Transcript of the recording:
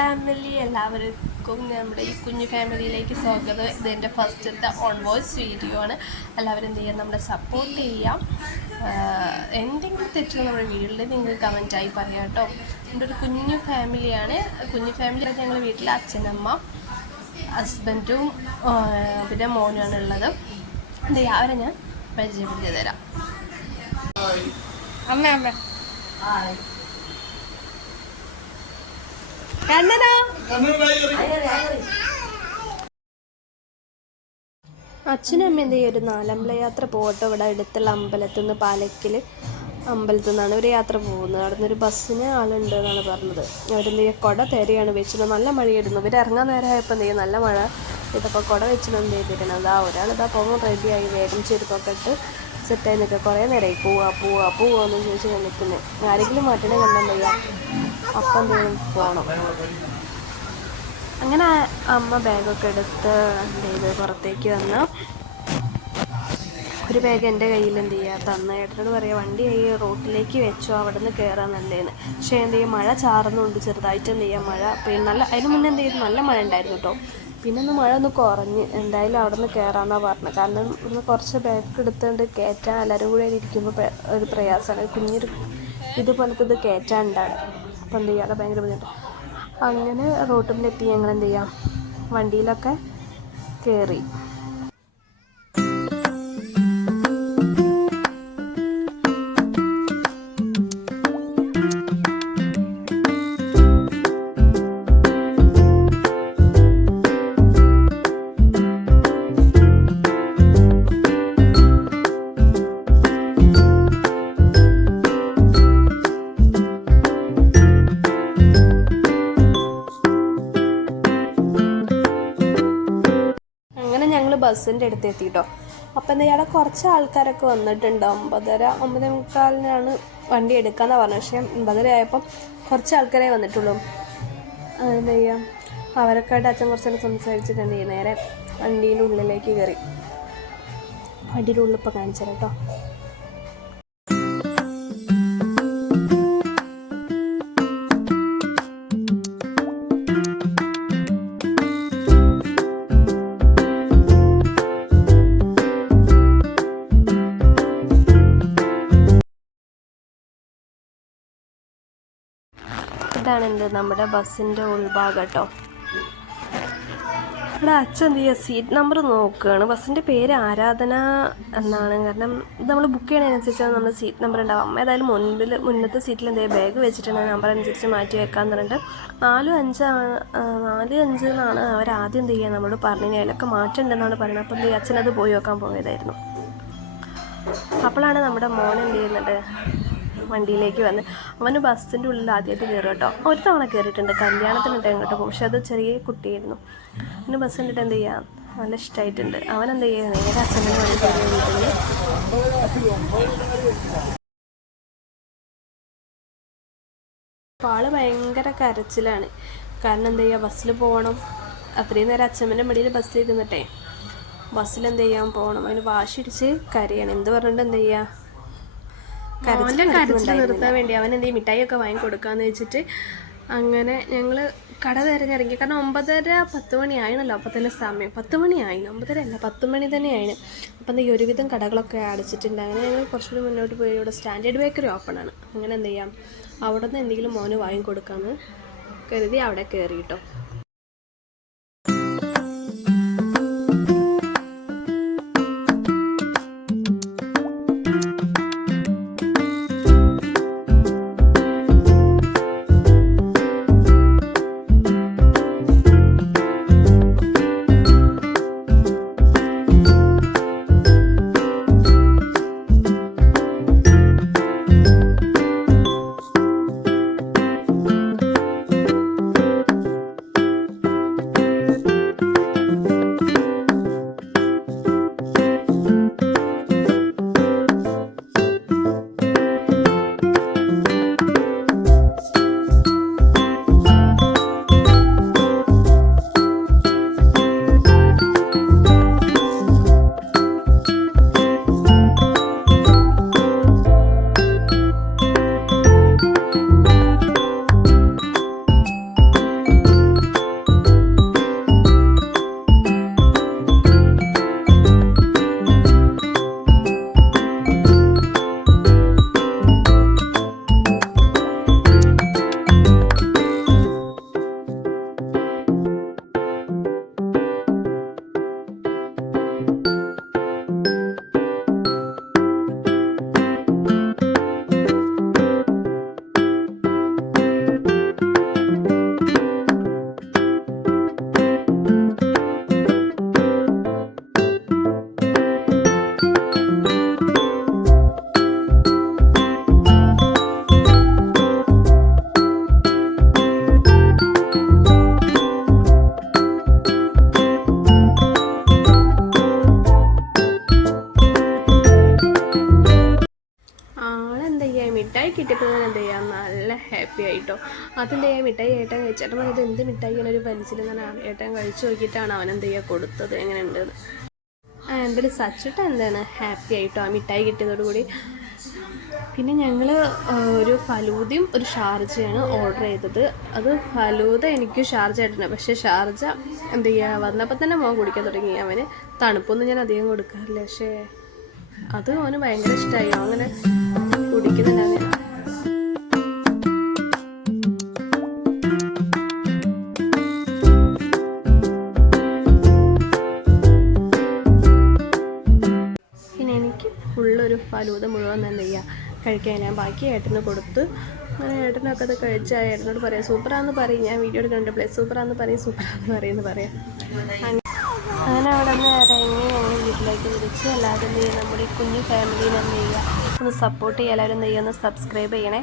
Family, എല്ലാവർക്കും നമ്മുടെ ഈ കുഞ്ഞു ഫാമിലിയിലേക്ക് സ്വാഗതം. ഇതെൻ്റെ ഫസ്റ്റത്തെ ഓൺ വോയിസ് വീഡിയോ ആണ്. എല്ലാവരും എന്ത് ചെയ്യാം, നമ്മളെ സപ്പോർട്ട് ചെയ്യാം. എന്തെങ്കിലും തെറ്റുകൾ നമ്മുടെ വീട്ടിൽ നിങ്ങൾ കമൻറ്റായി പറയാം കേട്ടോ. എൻ്റെ ഒരു കുഞ്ഞു ഫാമിലിയാണ്. കുഞ്ഞു ഫാമിലി ഞങ്ങൾ വീട്ടിൽ അച്ഛനമ്മ, ഹസ്ബൻഡും പിന്നെ മോനുമാണ് ഉള്ളത്. എന്ത് ചെയ്യാം, അവരെ ഞാൻ പരിചയപ്പെടുത്തി തരാം. അമ്മ അച്ഛനും അമ്മ എന്ത് ചെയ്യും, ഒരു നാലമ്പല യാത്ര പോകട്ടോ. ഇവിടെ അടുത്തുള്ള അമ്പലത്തിൽ നിന്ന്, പാലക്കിൽ അമ്പലത്തിൽ നിന്നാണ് ഒരു യാത്ര പോകുന്നത്. അവിടെ നിന്നൊരു ബസ്സിന് ആളുണ്ട് എന്നാണ് പറഞ്ഞത്. അവരെന്ത് ചെയ്യുക, കുട തേരെയാണ് വെച്ചിട്ട് നല്ല മഴയായിരുന്നു. ഇവർ ഇറങ്ങാൻ നേരമായപ്പോൾ എന്ത് ചെയ്യും, നല്ല മഴ ഇതപ്പോൾ കുട വെച്ചിട്ട് എന്ത് ചെയ്തിരിക്കണം. അതാ ഒരാളിതാ പോകുമ്പോൾ റെഡിയായി വേഗം ചെരുപ്പൊക്കെ ഇട്ട് സെറ്റായി നിൽക്കുക. കുറേ നേരമായി പോവാന്ന് ചോദിച്ച് ഞാൻ നിൽക്കുന്നത്. ആരെങ്കിലും മാറ്റണേ കണ്ടാൽ വയ്യ, അപ്പം എന്തെങ്കിലും പോകണം. അങ്ങനെ അമ്മ ബാഗൊക്കെ എടുത്ത് എന്ത് ചെയ്ത് പുറത്തേക്ക് വന്ന് ഒരു ബാഗ് എൻ്റെ കയ്യിൽ എന്ത് ചെയ്യുക തന്ന ഏട്ടനോട് പറയുക, വണ്ടി റോട്ടിലേക്ക് വെച്ചോ, അവിടെ നിന്ന് കയറാൻ നല്ലതെന്ന്. പക്ഷേ എന്ത് ചെയ്യും, മഴ ചാറുന്നുണ്ട് ചെറുതായിട്ട്. എന്ത് ചെയ്യുക, മഴ പിന്നെ നല്ല അതിന് മുന്നേ എന്ത് ചെയ്തു, നല്ല മഴ ഉണ്ടായിരുന്നു കേട്ടോ. പിന്നെ ഒന്ന് മഴ ഒന്ന് കുറഞ്ഞ് എന്തായാലും അവിടെ നിന്ന് കയറാമെന്നാണ് പറഞ്ഞത്. കാരണം ഇവിടുന്ന് കുറച്ച് ബാഗ് എടുത്തുകൊണ്ട് കയറ്റാൻ എല്ലാവരും കൂടെ ഇരിക്കുമ്പോൾ ഒരു പ്രയാസമാണ്. കുഞ്ഞൊരു ഇതുപോലത്തെ ഇത് കയറ്റാനുണ്ടാണ്. അപ്പോൾ എന്ത് ചെയ്യുക, ഭയങ്കര ബുദ്ധിമുട്ട്. അങ്ങനെ റോട്ടിലെത്തി ഞങ്ങൾ എന്ത് ചെയ്യാം, വണ്ടിയിലൊക്കെ കയറി. ബസ്സിൻ്റെ അടുത്ത് എത്തിയിട്ടോ. അപ്പം എന്താ അവിടെ കുറച്ച് ആൾക്കാരൊക്കെ വന്നിട്ടുണ്ട്. 9:30 വണ്ടി എടുക്കാമെന്നാണ് പറഞ്ഞത്. പക്ഷേ 9:30 ആയപ്പം കുറച്ച് ആൾക്കാരെ വന്നിട്ടുള്ളൂ. എന്താ ചെയ്യുക, അവരൊക്കെ ആയിട്ട് അച്ഛൻ കുറച്ചൊക്കെ സംസാരിച്ചിട്ട് എന്ത് ചെയ്യും, നേരെ വണ്ടീൻ്റെ ഉള്ളിലേക്ക് കയറി. വണ്ടിയുടെ ഉള്ളിൽ ഇപ്പോൾ കാണിച്ചു തരാം കേട്ടോ. ഇതാണ് എന്ത് നമ്മുടെ ബസ്സിൻ്റെ ഉൾഭാഗം കേട്ടോ. ഇവിടെ അച്ഛൻ എന്ത് ചെയ്യുക, സീറ്റ് നമ്പർ നോക്കുകയാണ്. ബസ്സിൻ്റെ പേര് ആരാധന എന്നാണ്. കാരണം ഇത് നമ്മൾ ബുക്ക് ചെയ്യണതിനനുസരിച്ചാണ് നമ്മൾ സീറ്റ് നമ്പർ ഉണ്ടാവും. അമ്മ ഏതായാലും മുന്നത്തെ സീറ്റിൽ എന്ത് ചെയ്യുക, ബാഗ് വെച്ചിട്ടുണ്ട്, നമ്പർ അനുസരിച്ച് മാറ്റി വെക്കാമെന്ന് പറഞ്ഞിട്ട് 4-5 എന്നാണ് അവരാദ്യം എന്ത് ചെയ്യുക നമ്മളോട് പറഞ്ഞു. അതിലൊക്കെ മാറ്റം ഉണ്ടെന്നാണ് പറയുന്നത്. അപ്പോൾ എന്ത് ചെയ്യുക, അച്ഛനത് പോയി വെക്കാൻ പോയതായിരുന്നു. അപ്പോഴാണ് നമ്മുടെ മോൻ എന്ത് ചെയ്യുന്നുണ്ട്, വണ്ടിയിലേക്ക് വന്ന്. അവന് ബസ്സിൻ്റെ ഉള്ളിൽ ആദ്യമായിട്ട് കയറും കേട്ടോ. ഒരു തവണ കയറിയിട്ടുണ്ട്, കല്യാണത്തിനിട്ട് എങ്ങോട്ട് പോകും. പക്ഷെ അത് ചെറിയ കുട്ടിയായിരുന്നു. അവന് ബസ്സിൻ്റെ ഇട്ട് എന്ത് ചെയ്യാം, നല്ല ഇഷ്ടമായിട്ടുണ്ട്. അവനെന്ത് ചെയ്യുക, നേരെ അച്ഛൻ്റെ വഴി കയറിയ വീട്ടിൽ. അപ്പോൾ ആള് ഭയങ്കര കരച്ചിലാണ്. കാരണം എന്താ ചെയ്യുക, ബസ്സിൽ പോകണം. അത്രയും നേരം അച്ഛമ്മൻ്റെ മടിയിൽ ബസ്സിൽ ഇരുന്നിട്ടേ ബസ്സിലെന്ത് ചെയ്യാൻ പോകണം. അതിന് വാശിടിച്ച് കരയാണ്. എന്ത് പറഞ്ഞിട്ട് എന്ത് ചെയ്യുക, കരച്ചിൽ നിർത്താൻ വേണ്ടി അവൻ എന്ത് ചെയ്യും, മിഠായിയൊക്കെ വാങ്ങി കൊടുക്കാമെന്ന് വെച്ചിട്ട് അങ്ങനെ ഞങ്ങൾ കട തിരഞ്ഞിറങ്ങി. കാരണം 9:30-10 മണി ആയിരുന്നല്ലോ അപ്പോൾ തന്നെ സമയം. 10 മണി ആയിരുന്നു, 9:30 അല്ല 10 മണി തന്നെ ആയിരുന്നു. അപ്പം എന്താ ഒരുവിധം കടകളൊക്കെ അടച്ചിട്ടുണ്ട്. അങ്ങനെ ഞങ്ങൾ കുറച്ചുകൂടി മുന്നോട്ട് പോയി. ഇവിടെ സ്റ്റാൻഡേർഡ് ബേക്കറി ഓപ്പണാണ്. അങ്ങനെ എന്ത് ചെയ്യാം, അവിടെ നിന്ന് എന്തെങ്കിലും മോന് വാങ്ങി കൊടുക്കാമെന്ന് കരുതി അവിടെ കയറി കേട്ടോ. മിഠായി കിട്ടിയപ്പോൾ എന്ത് ചെയ്യാം നല്ല ഹാപ്പി ആയിട്ടോ. അതെന്ത് ചെയ്യാം മിഠായി ഏട്ടൻ കഴിച്ചേട്ടൻ പറഞ്ഞത് എന്ത് മിഠായി ഒരു വലിച്ചിരുന്ന ഏട്ടൻ കഴിച്ചു നോക്കിയിട്ടാണ് അവൻ എന്ത് ചെയ്യുക കൊടുത്തത് എങ്ങനെയുണ്ടെന്ന്. എന്തായാലും സച്ചിട്ട് എന്താണ് ഹാപ്പി ആയിട്ടോ ആ മിഠായി കിട്ടിയതോടുകൂടി. പിന്നെ ഞങ്ങൾ ഒരു ഫലൂദയും ഒരു ഷാർജയാണ് ഓർഡർ ചെയ്തത്. അത് ഫലൂദ എനിക്ക് ഷാർജ ആയിട്ടുണ്ട്. പക്ഷേ ഷാർജ എന്ത് ചെയ്യുക വന്നപ്പോൾ തന്നെ മോൻ കുടിക്കാൻ തുടങ്ങി. അവന് തണുപ്പൊന്നും ഞാൻ അധികം കൊടുക്കാറില്ല, പക്ഷേ അത് അവന് ഭയങ്കര ഇഷ്ടമായി. അങ്ങനെ കുടിക്കുന്നുണ്ടായിരുന്നു. പിന്നെ എനിക്ക് ഫുള്ളൊരു ഫലൂദ മുഴുവൻ എന്ത് ചെയ്യുക കഴിക്കാൻ ഞാൻ ബാക്കി ഏട്ടന് കൊടുത്ത്. അങ്ങനെ ഏട്ടനൊക്കെ അത് കഴിച്ചാൽ ഏട്ടനോട് പറയാം സൂപ്പറാന്ന് പറയും. ഞാൻ വീഡിയോ എടുക്കുന്നുണ്ട് സൂപ്പറാന്ന് പറയും സൂപ്പറാന്ന് പറയാം. അങ്ങനെ അവിടെ നിന്ന് ഇറങ്ങി ഞങ്ങൾ വീട്ടിലേക്ക് വിളിച്ച്. എല്ലാവരും എന്ത് ചെയ്യുക നമ്മുടെ ഈ കുഞ്ഞു ഫാമിലീനെ എന്ത് ചെയ്യുക ഒന്ന് സപ്പോർട്ട് ചെയ്യുക. എല്ലാവരും എന്ത് ചെയ്യുക ഒന്ന് സബ്സ്ക്രൈബ് ചെയ്യണേ.